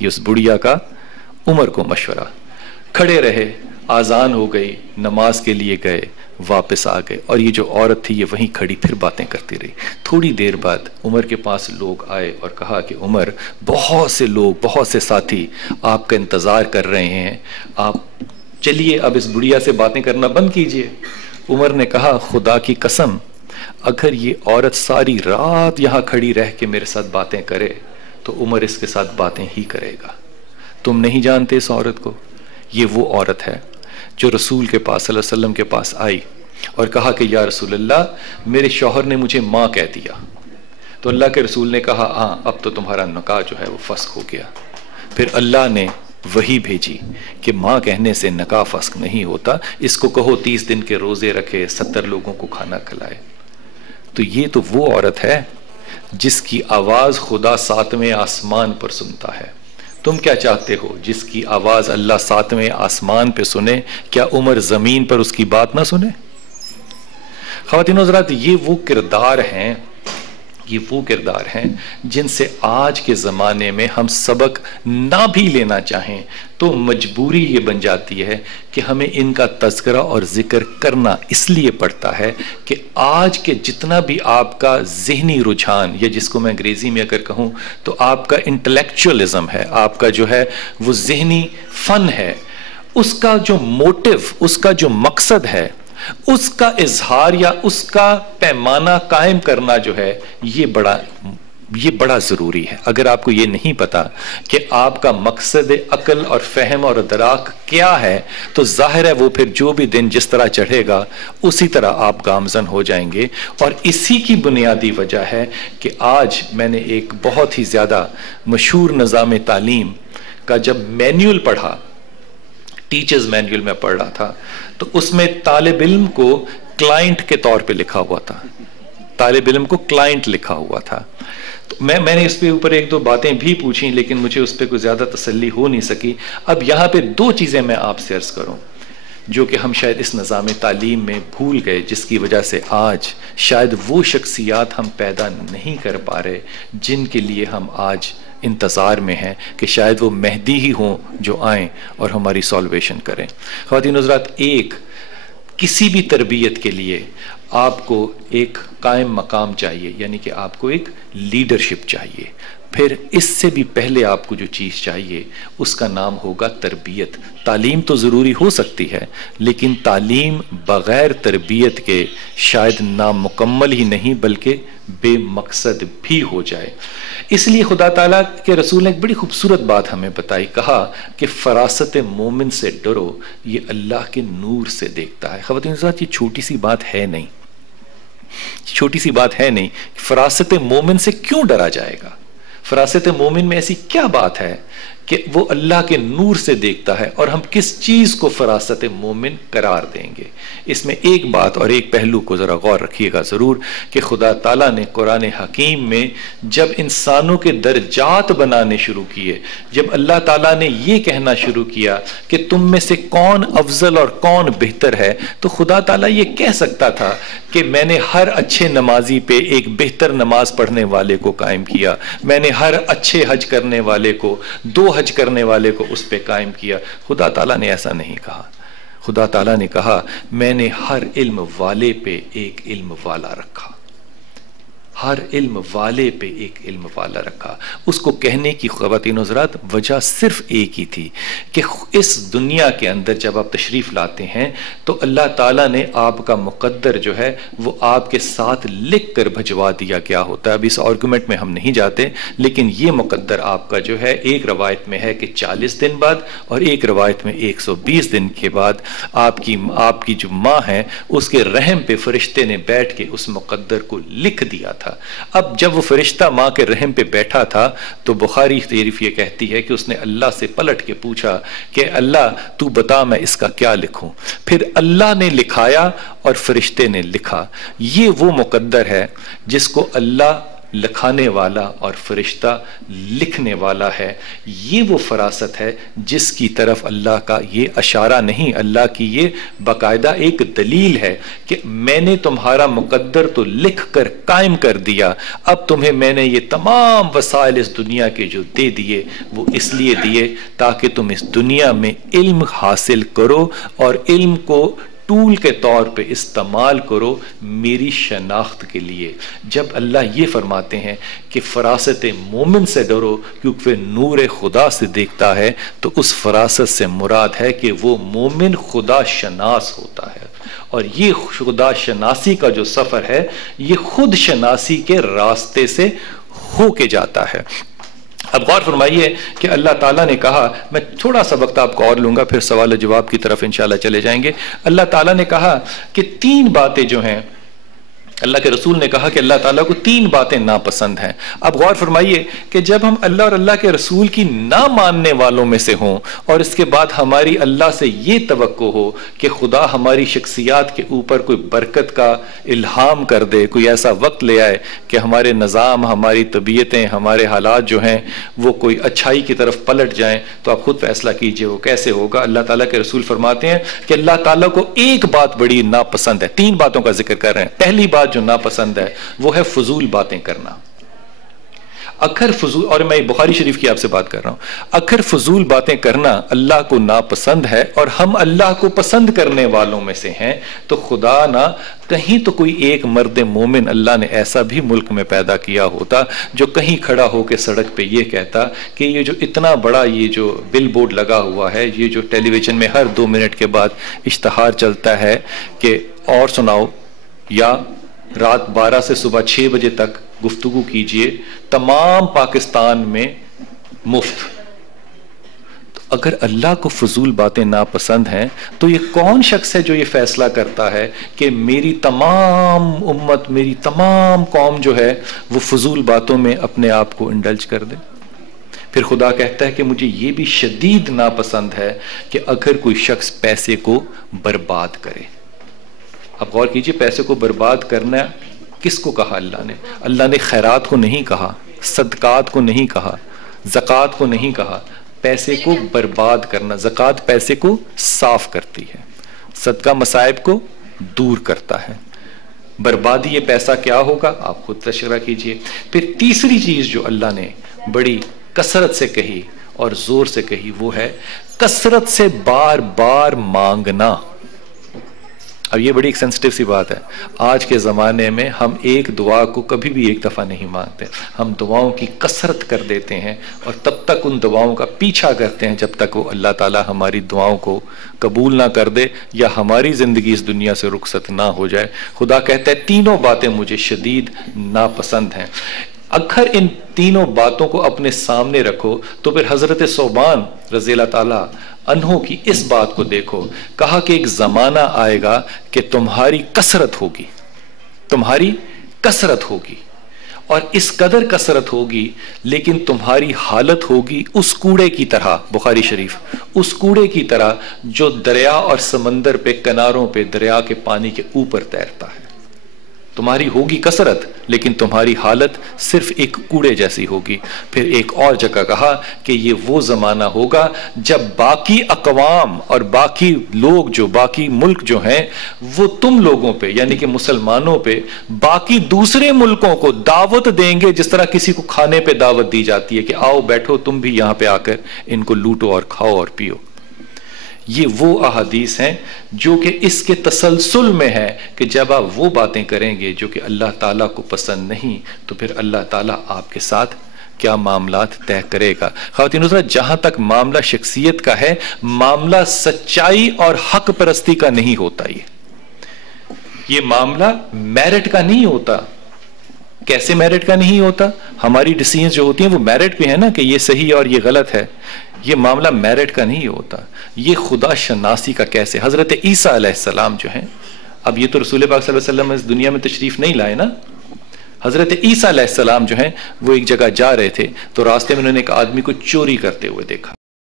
یہ اس بڑھیا کا عمر کو مشورہ. کھڑے رہے, آزان ہو گئی, نماز کے لیے گئے, واپس آ گئے, اور یہ جو عورت تھی یہ وہیں کھڑی پھر باتیں کرتی رہی. تھوڑی دیر بعد عمر کے پاس لوگ آئے اور کہا کہ عمر, بہت سے لوگ, بہت سے ساتھی آپ کا انتظار کر رہے ہیں, آپ چلیے اب اس بڑھیا سے باتیں کرنا بند کیجئے. عمر نے کہا, خدا کی قسم, اگر یہ عورت ساری رات یہاں کھڑی رہ کے میرے ساتھ باتیں کرے تو عمر اس کے ساتھ باتیں ہی کرے گا. تم نہیں جانتے اس عورت کو, یہ وہ عورت ہے جو رسول کے پاس صلی اللہ علیہ وسلم کے پاس آئی اور کہا کہ یا رسول اللہ, میرے شوہر نے مجھے ماں کہہ دیا. تو اللہ کے رسول نے کہا, ہاں اب تو تمہارا نکاح جو ہے وہ فسخ ہو گیا. پھر اللہ نے وہی بھیجی کہ ماں کہنے سے نکاح فسخ نہیں ہوتا, اس کو کہو 30 دن کے روزے رکھے, 70 لوگوں کو کھانا کھلائے. تو یہ تو وہ عورت ہے جس کی آواز خدا 7ویں آسمان پر سنتا ہے. تم کیا چاہتے ہو, جس کی آواز اللہ 7ویں آسمان پہ سنے, کیا عمر زمین پر اس کی بات نہ سنے؟ خواتین و حضرات, یہ وہ کردار ہیں جن سے آج کے زمانے میں ہم سبق نہ بھی لینا چاہیں تو مجبوری یہ بن جاتی ہے کہ ہمیں ان کا تذکرہ اور ذکر کرنا اس لیے پڑتا ہے کہ آج کے جتنا بھی آپ کا ذہنی رجحان, یا جس کو میں انگریزی میں اگر کہوں تو آپ کا انٹلیکچوئلزم ہے, آپ کا جو ہے وہ ذہنی فن ہے, اس کا جو موٹیو, اس کا جو مقصد ہے, اس کا اظہار یا اس کا پیمانہ قائم کرنا جو ہے یہ بڑا ضروری ہے. اگر آپ کو یہ نہیں پتا کہ آپ کا مقصد عقل اور فہم اور ادراک کیا ہے تو ظاہر ہے وہ پھر جو بھی دن جس طرح چڑھے گا اسی طرح آپ گامزن ہو جائیں گے. اور اسی کی بنیادی وجہ ہے کہ آج میں نے ایک بہت ہی زیادہ مشہور نظام تعلیم کا جب مینیول پڑھا, ٹیچرز مینیول میں پڑھ رہا تھا, تو اس میں طالب علم کو کلائنٹ کے طور پہ لکھا ہوا تھا, طالب علم کو کلائنٹ لکھا ہوا تھا. تو میں نے اس پہ اوپر 1-2 باتیں بھی پوچھیں لیکن مجھے اس پہ کوئی زیادہ تسلی ہو نہیں سکی. اب یہاں پہ 2 چیزیں میں آپ سے عرض کروں جو کہ ہم شاید اس نظام تعلیم میں بھول گئے, جس کی وجہ سے آج شاید وہ شخصیات ہم پیدا نہیں کر پا رہے جن کے لیے ہم آج انتظار میں ہیں کہ شاید وہ مہدی ہی ہوں جو آئیں اور ہماری سالویشن کریں. خواتین و حضرات, کسی بھی تربیت کے لیے آپ کو ایک قائم مقام چاہیے, یعنی کہ آپ کو ایک لیڈرشپ چاہیے. پھر اس سے بھی پہلے آپ کو جو چیز چاہیے اس کا نام ہوگا تربیت. تعلیم تو ضروری ہو سکتی ہے لیکن تعلیم بغیر تربیت کے شاید نامکمل ہی نہیں بلکہ بے مقصد بھی ہو جائے. اس لیے خدا تعالیٰ کے رسول نے ایک بڑی خوبصورت بات ہمیں بتائی, کہا کہ فراست مومن سے ڈرو, یہ اللہ کے نور سے دیکھتا ہے. خواتین حضرات, یہ چھوٹی سی بات ہے نہیں, فراست مومن سے کیوں ڈرا جائے گا؟ فراست مومن میں ایسی کیا بات ہے کہ وہ اللہ کے نور سے دیکھتا ہے, اور ہم کس چیز کو فراست مومن قرار دیں گے؟ اس میں ایک بات اور ایک پہلو کو ذرا غور رکھیے گا ضرور کہ خدا تعالیٰ نے قرآن حکیم میں جب انسانوں کے درجات بنانے شروع کیے, جب اللہ تعالیٰ نے یہ کہنا شروع کیا کہ تم میں سے کون افضل اور کون بہتر ہے, تو خدا تعالیٰ یہ کہہ سکتا تھا کہ میں نے ہر اچھے نمازی پہ ایک بہتر نماز پڑھنے والے کو قائم کیا, میں نے ہر اچھے حج کرنے والے کو, 2 حج کرنے والے کو اس پہ قائم کیا. خدا تعالیٰ نے ایسا نہیں کہا. خدا تعالیٰ نے کہا میں نے ہر علم والے پہ ایک علم والا رکھا, ہر علم والے پہ ایک علم والا رکھا. اس کو کہنے کی خواتین حضرات وجہ صرف ایک ہی تھی کہ اس دنیا کے اندر جب آپ تشریف لاتے ہیں تو اللہ تعالیٰ نے آپ کا مقدر جو ہے وہ آپ کے ساتھ لکھ کر بھجوا دیا. کیا ہوتا ہے, اب اس آرگومنٹ میں ہم نہیں جاتے, لیکن یہ مقدر آپ کا جو ہے ایک روایت میں ہے کہ 40 دن بعد اور ایک روایت میں 120 دن کے بعد آپ کی جو ماں ہے اس کے رحم پہ فرشتے نے بیٹھ کے اس مقدر کو لکھ دیا تھا. اب جب وہ فرشتہ ماں کے رحم پہ بیٹھا تھا تو بخاری شریف یہ کہتی ہے کہ اس نے اللہ سے پلٹ کے پوچھا کہ اللہ تو بتا میں اس کا کیا لکھوں. پھر اللہ نے لکھایا اور فرشتے نے لکھا. یہ وہ مقدر ہے جس کو اللہ لکھانے والا اور فرشتہ لکھنے والا ہے۔ یہ وہ فراست ہے جس کی طرف اللہ کا یہ اشارہ نہیں، اللہ کی یہ باقاعدہ ایک دلیل ہے کہ میں نے تمہارا مقدر تو لکھ کر قائم کر دیا، اب تمہیں میں نے یہ تمام وسائل اس دنیا کے جو دے دیے وہ اس لیے دیے تاکہ تم اس دنیا میں علم حاصل کرو اور علم کو ٹول کے طور پہ استعمال کرو میری شناخت کے لیے۔ جب اللہ یہ فرماتے ہیں کہ فراست مومن سے ڈرو کیونکہ نور خدا سے دیکھتا ہے، تو اس فراست سے مراد ہے کہ وہ مومن خدا شناس ہوتا ہے، اور یہ خدا شناسی کا جو سفر ہے یہ خود شناسی کے راستے سے ہو کے جاتا ہے۔ اب غور فرمائیے کہ اللہ تعالیٰ نے کہا، میں تھوڑا سا وقت آپ کو اور لوں گا پھر سوال و جواب کی طرف انشاءاللہ چلے جائیں گے۔ اللہ تعالیٰ نے کہا کہ 3 باتیں جو ہیں، اللہ کے رسول نے کہا کہ اللہ تعالیٰ کو 3 باتیں ناپسند ہیں۔ اب غور فرمائیے کہ جب ہم اللہ اور اللہ کے رسول کی نہ ماننے والوں میں سے ہوں اور اس کے بعد ہماری اللہ سے یہ توقع ہو کہ خدا ہماری شخصیات کے اوپر کوئی برکت کا الہام کر دے، کوئی ایسا وقت لے آئے کہ ہمارے نظام، ہماری طبیعتیں، ہمارے حالات جو ہیں وہ کوئی اچھائی کی طرف پلٹ جائیں، تو آپ خود فیصلہ کیجئے وہ کیسے ہوگا۔ اللہ تعالیٰ کے رسول فرماتے ہیں کہ اللہ تعالیٰ کو ایک بات بڑی ناپسند ہے، 3 باتوں کا ذکر کر رہے ہیں۔ پہلی بات جو ناپسند ہے وہ ہے فضول باتیں کرنا۔ اکثر فضول، اور میں بخاری شریف کی آپ سے بات کر رہا ہوں، اکثر فضول باتیں کرنا اللہ کو ناپسند ہے، اور ہم اللہ کو پسند کرنے والوں میں سے ہیں، تو خدا نہ کہیں تو کوئی ایک مرد مومن اللہ نے ایسا بھی ملک میں پیدا کیا ہوتا جو کہیں کھڑا ہو کے سڑک پہ یہ کہتا کہ یہ جو اتنا بڑا یہ جو بل بورڈ لگا ہوا ہے، یہ جو ٹیلی ویژن میں ہر 2 منٹ کے بعد اشتہار چلتا ہے کہ اور سناؤ، یا رات 12 سے صبح 6 بجے تک گفتگو کیجئے، تمام پاکستان میں مفت۔ تو اگر اللہ کو فضول باتیں ناپسند ہیں تو یہ کون شخص ہے جو یہ فیصلہ کرتا ہے کہ میری تمام امت، میری تمام قوم جو ہے وہ فضول باتوں میں اپنے آپ کو انڈلج کر دے؟ پھر خدا کہتا ہے کہ مجھے یہ بھی شدید ناپسند ہے کہ اگر کوئی شخص پیسے کو برباد کرے۔ اب غور کیجئے، پیسے کو برباد کرنا کس کو کہا اللہ نے؟ اللہ نے خیرات کو نہیں کہا، صدقات کو نہیں کہا، زکوٰۃ کو نہیں کہا، پیسے کو برباد کرنا۔ زکوٰۃ پیسے کو صاف کرتی ہے، صدقہ مصائب کو دور کرتا ہے، بربادی یہ پیسہ کیا ہوگا آپ خود تشریح کیجئے۔ پھر تیسری چیز جو اللہ نے بڑی کثرت سے کہی اور زور سے کہی وہ ہے کثرت سے بار بار مانگنا۔ اب یہ بڑی ایک سینسٹیو سی بات ہے، آج کے زمانے میں ہم ایک دعا کو کبھی بھی ایک دفعہ نہیں مانگتے، ہم دعاؤں کی کثرت کر دیتے ہیں اور تب تک ان دعاؤں کا پیچھا کرتے ہیں جب تک وہ اللہ تعالی ہماری دعاؤں کو قبول نہ کر دے یا ہماری زندگی اس دنیا سے رخصت نہ ہو جائے۔ خدا کہتا ہے 3 باتیں مجھے شدید ناپسند ہیں۔ اگر ان 3 باتوں کو اپنے سامنے رکھو تو پھر حضرت ثوبان رضی اللہ تعالیٰ عنہ کی اس بات کو دیکھو، کہا کہ ایک زمانہ آئے گا کہ تمہاری کثرت ہوگی، تمہاری کثرت ہوگی، اور اس قدر کثرت ہوگی لیکن تمہاری حالت ہوگی اس کوڑے کی طرح، بخاری شریف، اس کوڑے کی طرح جو دریا اور سمندر پہ کناروں پہ دریا کے پانی کے اوپر تیرتا ہے۔ تمہاری ہوگی کثرت لیکن تمہاری حالت صرف ایک کوڑے جیسی ہوگی۔ پھر ایک اور جگہ کہا کہ یہ وہ زمانہ ہوگا جب باقی اقوام اور باقی لوگ جو باقی ملک جو ہیں وہ تم لوگوں پہ یعنی کہ مسلمانوں پہ باقی دوسرے ملکوں کو دعوت دیں گے، جس طرح کسی کو کھانے پہ دعوت دی جاتی ہے کہ آؤ بیٹھو تم بھی یہاں پہ آ کر ان کو لوٹو اور کھاؤ اور پیو۔ یہ وہ احادیث ہیں جو کہ اس کے تسلسل میں ہے کہ جب آپ وہ باتیں کریں گے جو کہ اللہ تعالیٰ کو پسند نہیں تو پھر اللہ تعالیٰ آپ کے ساتھ کیا معاملات طے کرے گا۔ خواتین حضرات، جہاں تک معاملہ شخصیت کا ہے، معاملہ سچائی اور حق پرستی کا نہیں ہوتا۔ یہ معاملہ میرٹ کا نہیں ہوتا۔ کیسے میرٹ کا نہیں ہوتا؟ ہماری ڈیسیژنز جو ہوتی ہیں وہ میرٹ پہ ہیں نا کہ یہ صحیح اور یہ غلط ہے۔ یہ معاملہ میرٹ کا نہیں ہوتا، یہ خدا شناسی کا کیسے۔ حضرت عیسیٰ علیہ السلام جو ہیں، اب یہ تو رسول پاک صلی اللہ علیہ وسلم اس دنیا میں تشریف نہیں لائے نا۔ حضرت عیسیٰ علیہ السلام جو ہیں وہ ایک جگہ جا رہے تھے تو راستے میں انہوں نے ایک آدمی کو چوری کرتے ہوئے دیکھا۔